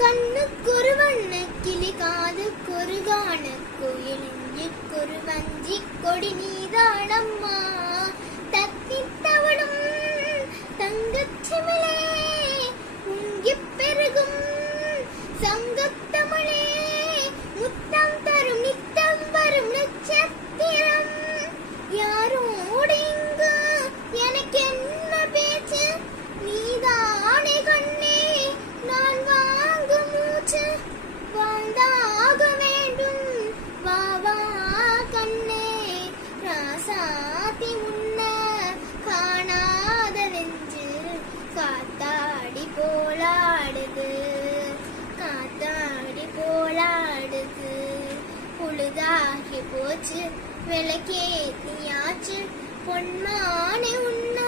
கண்ணுக்கொரு வண்ண கிளி காதுக்கொரு கான கோயில் நெஞ்சுக்கொரு வஞ்சி கொடி நீதானம்மா. தத்தித்தவளும் தங்கச்சிமிழே உங்கிப் பெருகும் சங்கத்தமிழே முத்தம் தரும் நித்தம் வரும் நட்சத்திரம். யாரோடு இங்கு எனக்கு என்ன பேச்சு, நீதானே கண்ணே நான் வாங்கும் மூச்சு. வாழ்ந்தாக வேண்டும் வா வா கண்ணே, ராசாத்தி உன்ன காணாத நெஞ்சு காத்தாடி போலாடுது, காத்தாடி போலாடுது. பொழுதாகி போச்சு விளக்கேத்தியாச்சு பொன்மானே உன்ன